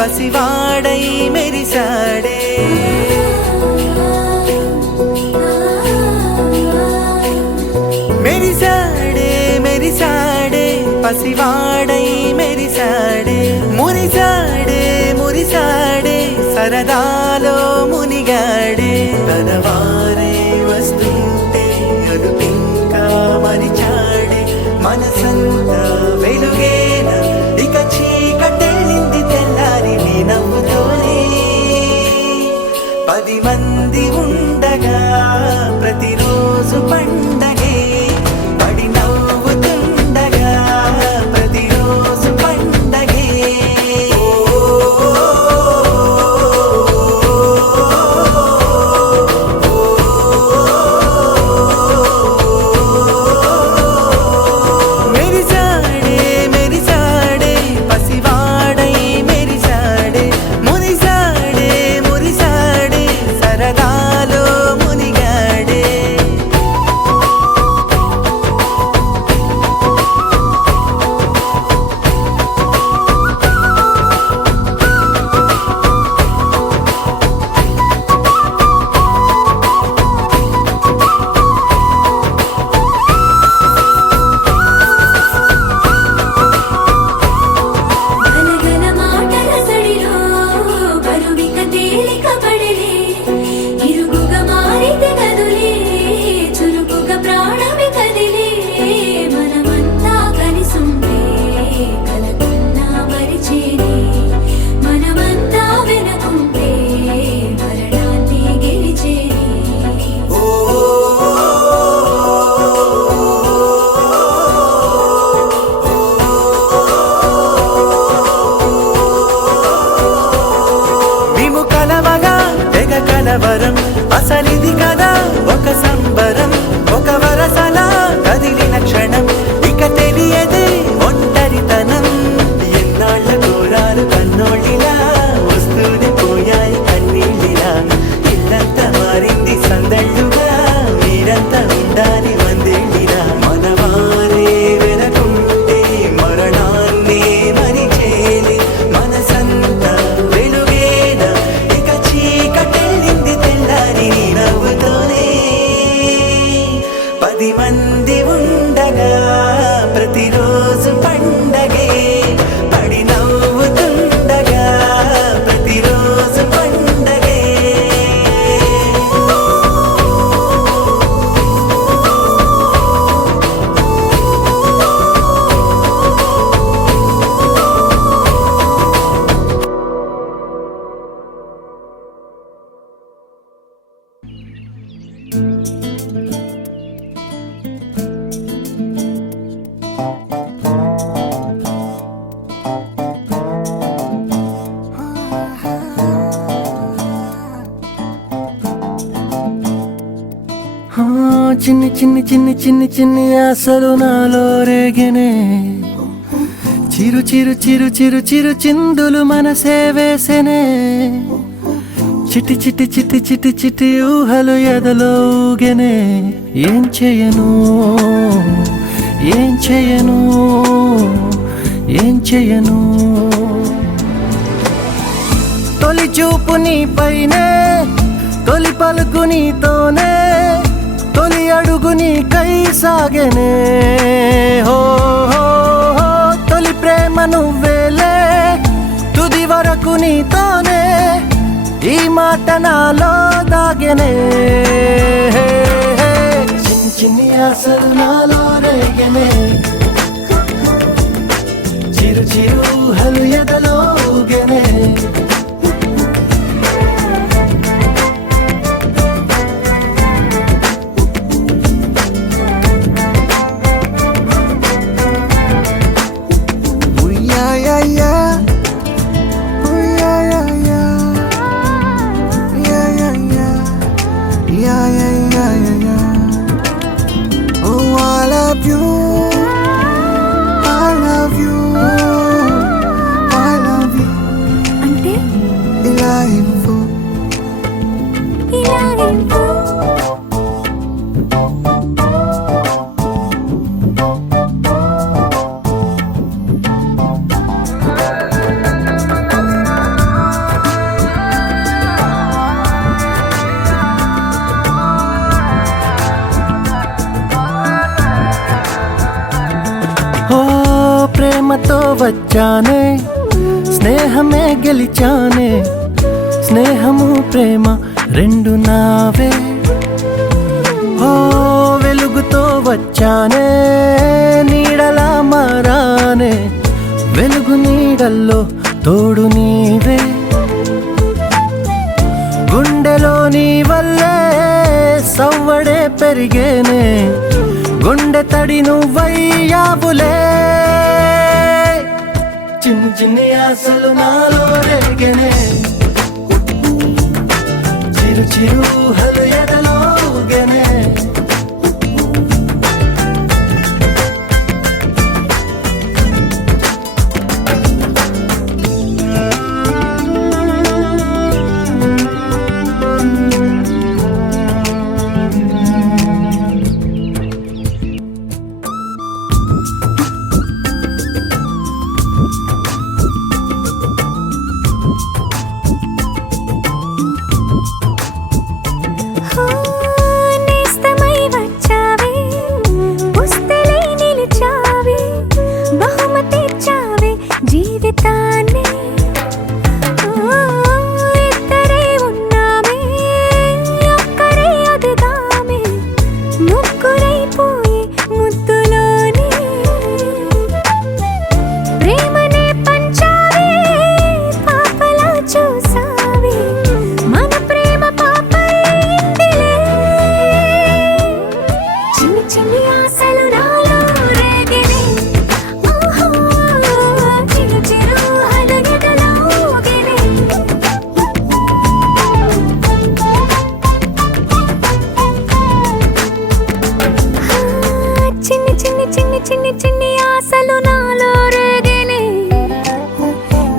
పసివాడై మెరిసాడే మెరిసాడే మెరిసాడే పసివాడై మెరిసాడే మురిసాడే మురిసాడే సరదాలో మునిగాడే తనవారే వస్తుంటే అదుపింకా మరిచాడే మనసంతా వెలుగేన ఇక చీకటెళ్ళింది తెల్లారి నీ నవ్వుతోనే 10 మంది ఉండగా ప్రతిరోజు పండగే పడి నవ్వుతుండగా ప్రతిరోజు పండగే మెరిసాడే మెరిసాడే పసివాడై మెరిసాడే మురిసాడే మురిసాడే సరదాలో మునిగాడే గలగల మాటల సడిలో బరువిక తేలిక పడలే ఇరుగుగా మారితే కదులే చురుకుగా ప్రాణమి కదిలే మనమంతా కలిసుంటే కలకున్నా మరిచేనే మనమంతా వెనకుంటే మరణాన్ని గెలిచేనే మేము కలవగా తెగ కలవరం అసలిది కదా ఒక సంబరం ఒక వరసలా కదిలిన క్షణం ఇక తెలియదే ఒంటరితనం ఎన్నాళ్ళ దూరాలు కన్నోళ్ళిలా వస్తూనే పోయాయి కన్నీళ్ళిలా ఇల్లంతా మారింది సందళ్ళుగా మీరంతా ఉండాలి వందేళ్ళిలా మనవారే వెనకుంటే మరణాన్నే మరిచేలి మనసంతా వెలుగేన ఇక చీకటెళ్ళింది తెల్లారి నీ నవ్వుతోనే 10 మంది ఉండగా ప్రతిరోజు పండగే పడి నవ్వుతుండగా ప్రతిరోజు పండగే ఆ, చిన్ని చిన్ని చిన్ని చిన్ని చిన్ని ఆశలు నాలో రేగెనే చిరు చిరు చిరు చిరు చిరు చిందులు మనసే వేసెనే చిటి చిటి చిటి చిటి చిటి ఊహలు ఎదలో ఊగెనే ఏం చేయను ఏం చేయను ఏం చేయను తొలి చూపు నీ పైనే తొలి పలుకు నీతోనే తొలి అడుగు నీకై సాగెనే హో హో హో తొలి ప్రేమ నువ్వేలే తుది వరకు నీతోనే ఈ మాట నాలో దాగెనే చిన్ని చిన్ని ఆశలు నాలో రేగెనే చిరు చిరు ఊహలు ఎదలో ఊగెనే వచ్చానే స్నేహమే గెలిచానే స్నేహము ప్రేమ రెండు నావే ఓ వెలుగుతో వచ్చానే నీడలా మారానే వెలుగు నీడల్లో తోడు నీవే గుండెలో నీ వల్లే సవ్వడే పెరిగేనే గుండె తడి నువ్వయ్యావులే చిన్ని చిన్ని ఆశలు నాలో రేగనే చిరు చిరు ఊహలు ఎదలో ఊగెనే నేస్తమై వచ్చావే పుస్తలై నిలిచావే బహుమతిచ్చావే జీవితాన్ని ఇద్దరే ఉన్నామే ఒక్కరే అదుగామే ముగ్గురైపోయి ముద్దులోని ప్రేమనే పంచావే పాపలా చూసావే మన ప్రేమ పాపైందిలే చిన్ని చిన్ని ఆశలు నాలో రేగినే ఓహో చిరు చిరు ఊహలు ఎదలో ఊగినే చిన్ని చిన్ని చిన్ని చిన్ని చిన్ని ఆశలు నాలో రేగినే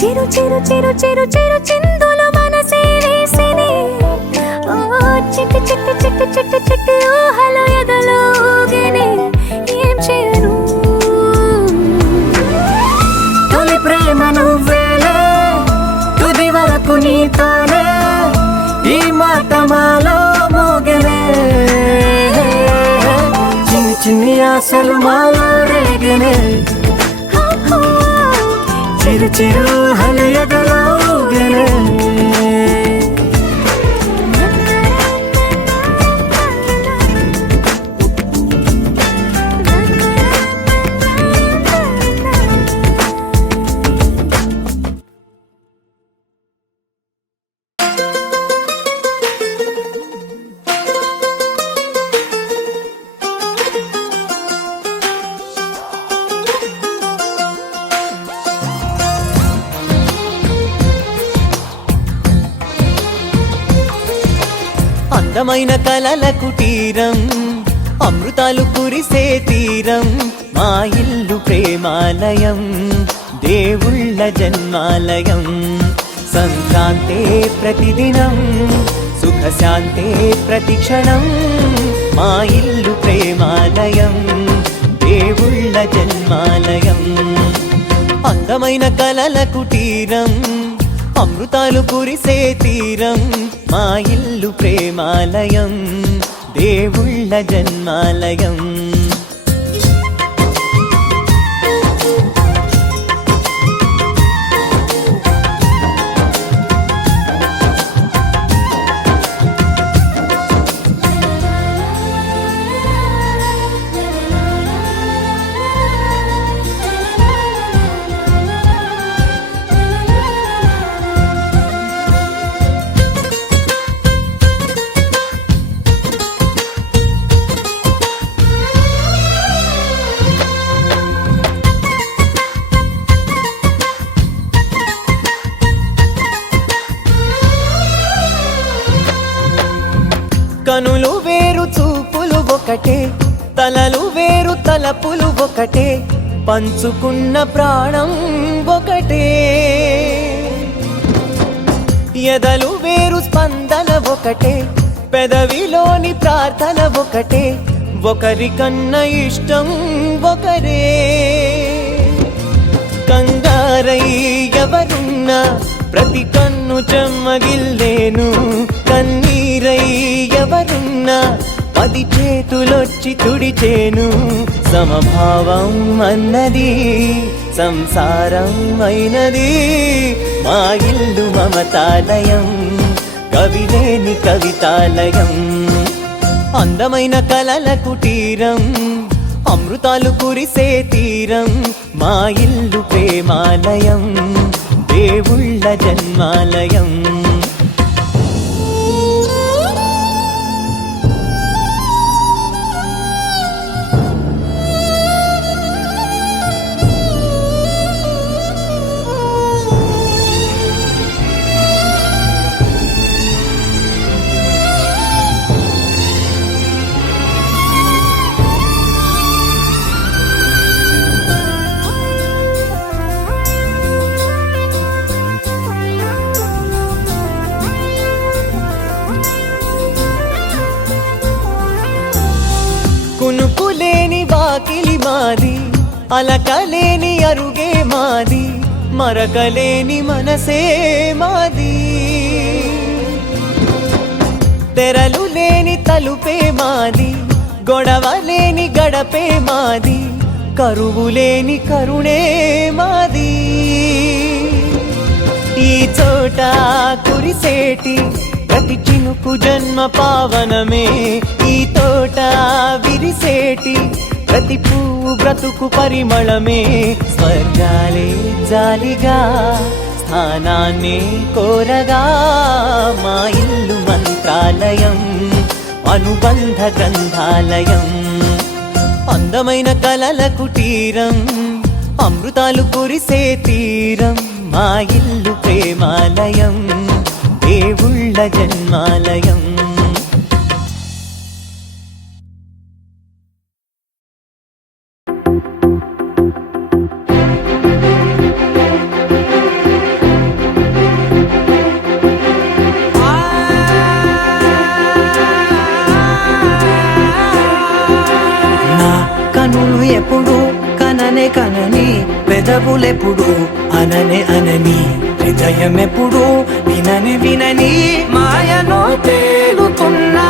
చిరు చిరు చిరు చిరు చిరు చిందులు మనసే వేసినే ఓ చిట్టి చిట్టి చిట్టి చిట్టి చిట్టి ఊహలు ఎదలో ఊగినే ఏం చేయను తొలి ప్రేమ నువ్వేలే తుది వరకు నీతోనే ఈ మాట మాలో మోగనే చిన్ని చిన్ని ఆశలు మాలో రేగనే చిరు చిరు హలు ఎదలో ఊగనే అందమైన కలల కుటీరం అమృతాలు కురిసే తీరం మా ఇల్లు ప్రేమాలయం దేవుళ్ళ జన్మాలయం సంక్రాంతే ప్రతిదినం సుఖశాంతే ప్రతిక్షణం మా ఇల్లు ప్రేమాలయం దేవుళ్ళ జన్మాలయం అందమైన కలల కుటీరం అమృతాలు కురిసే తీరం మా ఇల్లు ప్రేమాలయం దేవుళ్ళ జన్మాలయం కనులు వేరు చూపులు ఒకటే తలలు వేరు తలపులు ఒకటే పంచుకున్న ప్రాణం ఒకటే ఎదలు వేరు స్పందన ఒకటే పెదవిలోని ప్రార్థన ఒకటే ఒకరికన్నా ఇష్టం ఒకరే కంగారై ఎవరున్నా ప్రతి కన్ను చెమ్మగిల్లేను కన్నీరై ఎవరున్నా 10 చేతులొచ్చి తుడిచేను సమభావం అన్నది సంసారం అయినది మా ఇల్లు మమతాలయం, కవిలేని కవితాలయం. అందమైన కలల కుటీరం, అమృతాలు కురిసే తీరం, మా ఇల్లు ప్రేమాలయం, దేవుళ్ళ జన్మాలయం. కునుకులేని వాకిలి మాది, అలకలేని అరుగే మాది, మరకలేని మనసే మాది. తెరలు లేని తలుపే మాది, గొడవలేని గడపే మాది, కరువులేని కరుణే మాది. ఈ చోట కురిసేటి ప్రతి చినుకు జన్మ పావనమే, ఈ తోట విరిసేటి ప్రతి పువ్వు బ్రతుకు పరిమళమే. స్వర్గాలే జాలిగా స్థానాన్ని కోరగా, మా ఇల్లు మంత్రాలయం, అనుబంధ గ్రంథాలయం. అందమైన కలల కుటీరం, అమృతాలు కురిసే తీరం, మా ఇల్లు ప్రేమాలయం, దేవుళ్ళ జన్మాలయం. నా కనులు ఎప్పుడు కననే కనని, పెదవులెప్పుడు అననే అనని, హృదయం ఎప్పుడు వినని వినని, మాయలో తేలుతున్నా.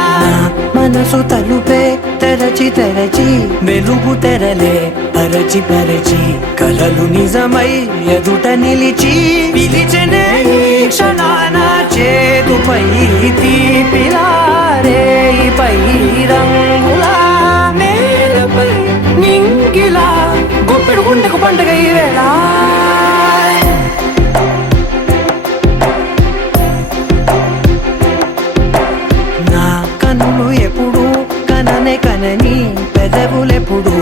మనసు తలుపే తెరచి తెరచి, వెలుగు తెరలే పరచి పరచి, కలలు నిజమై ఎదుట నిలిచి, పిలిచనే ఈ క్షణాన చేతుపై తీపిలారే పై రంగులా, నేలపై నింగిలా, గుప్పెడు గుండెకు పండుగ ఈ వేళ. నా కన్నులు ఎప్పుడు కననే కనని, పెదవులెప్పుడు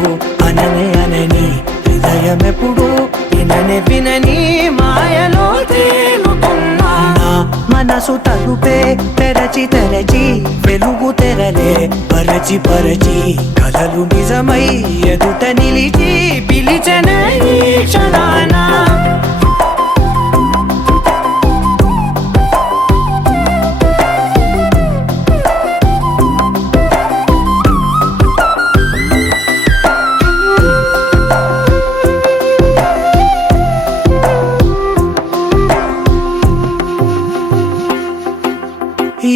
అననే అనని, హృదయం ఎప్పుడు విననే వినని, మాయలో తేలుతున్నా. నా మనసు తలుపే తెరచి తెరచి, వెలుగు తెరలే పరచి పరచి, కలలు నిజమై ఎదుట నిలిచి, పిలిచనే ఈ క్షణాన.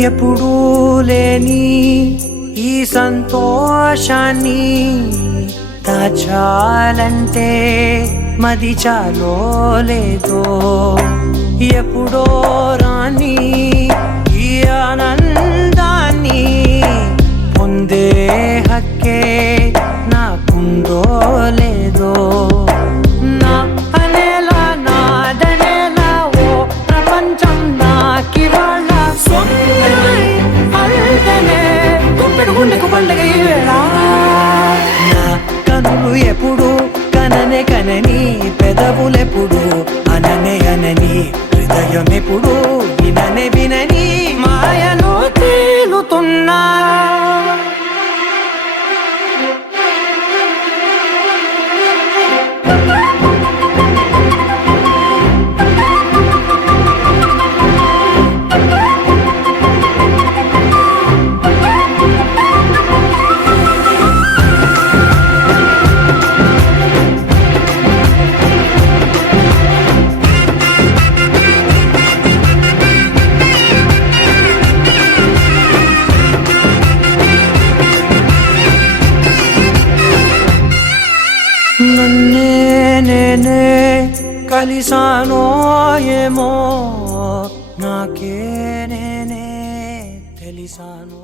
ఎప్పుడూ లేని ఈ సంతోషాన్ని దాచాలంటే మది చాలో లేదో, ఎప్పుడో రాని ఈ ఆనందాన్ని పొందే హక్కే నాకుందో లేదో. నా అనేలా నాదనేలా ఓ ప్రపంచం నాకివాళ సొంతమై అల్దనే, గుప్పెడు గుండెకు పండుగ ఈ వేళ. నా కనులు ఎప్పుడు కననే కనని, పెదవులెప్పుడు అననే అనని, హృదయం ఎప్పుడు విననే వినని, మాయలో తేలుతున్నా. కలిసానో ఏమో నాకే నేనే తెలిసానో